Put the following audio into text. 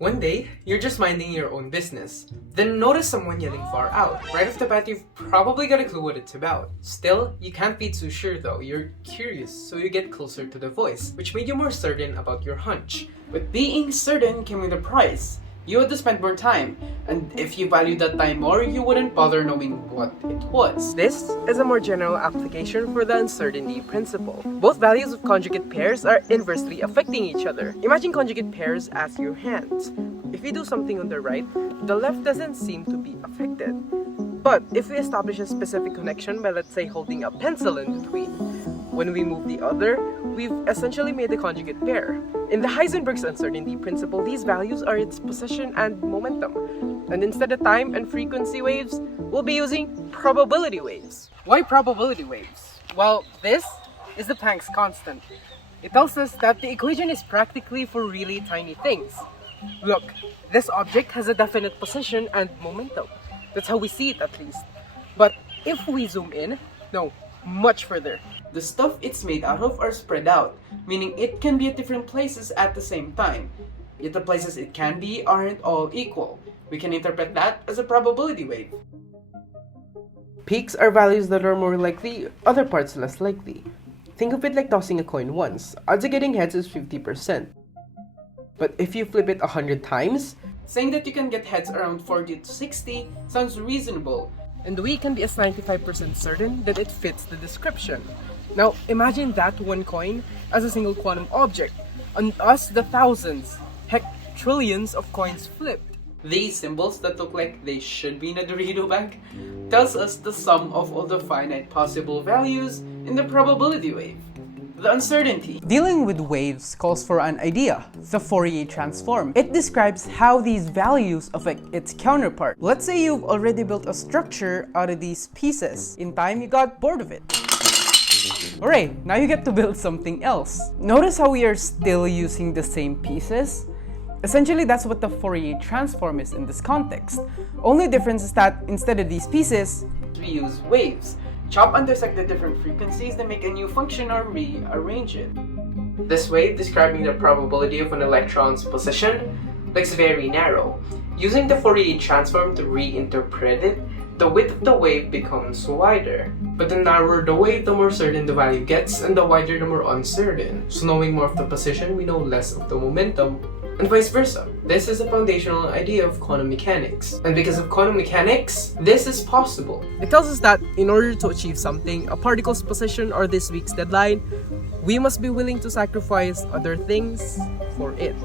One day, you're just minding your own business, then notice someone yelling far out. Right off the bat, you've probably got a clue what it's about. Still, you can't be too sure though, you're curious, so you get closer to the voice, which made you more certain about your hunch. But being certain came with a price. You had to spend more time, and if you valued that time more, you wouldn't bother knowing what it was. This is a more general application for the uncertainty principle. Both values of conjugate pairs are inversely affecting each other. Imagine conjugate pairs as your hands. If you do something on the right, the left doesn't seem to be affected. But if we establish a specific connection by, let's say, holding a pencil in between, when we move the other, we've essentially made a conjugate pair. In the Heisenberg's uncertainty principle, these values are its position and momentum. And instead of time and frequency waves, we'll be using probability waves. Why probability waves? Well, this is the Planck's constant. It tells us that the equation is practically for really tiny things. Look, this object has a definite position and momentum. That's how we see it, at least. But if we zoom in, no, much further. The stuff it's made out of are spread out, meaning it can be at different places at the same time. Yet the places it can be aren't all equal. We can interpret that as a probability wave. Peaks are values that are more likely, other parts less likely. Think of it like tossing a coin once. Odds of getting heads is 50%. But if you flip it 100 times, Saying that you can get heads around 40 to 60 sounds reasonable. and we can be as 95% certain that it fits the description. Now, imagine that one coin as a single quantum object, and us the thousands, heck, trillions of coins flipped. These symbols that look like they should be in a Dorito bag tells us the sum of all the finite possible values in the probability wave. The uncertainty. Dealing with waves calls for an idea, the Fourier transform. It describes how these values affect its counterpart. Let's say you've already built a structure out of these pieces. In time, you got bored of it. Alright, now you get to build something else. Notice how we are still using the same pieces? Essentially, that's what the Fourier transform is in this context. Only difference is that instead of these pieces, We use waves. Chop and dissect the different frequencies to make a new function or rearrange it. This wave, describing the probability of an electron's position, looks very narrow. Using the Fourier transform to reinterpret it, the width of the wave becomes wider. But the narrower the wave, the more certain the value gets, and the wider the more uncertain. So knowing more of the position, we know less of the momentum, and vice versa. This is a foundational idea of quantum mechanics. And because of quantum mechanics, this is possible. It tells us that in order to achieve something, a particle's position or this week's deadline, we must be willing to sacrifice other things for it.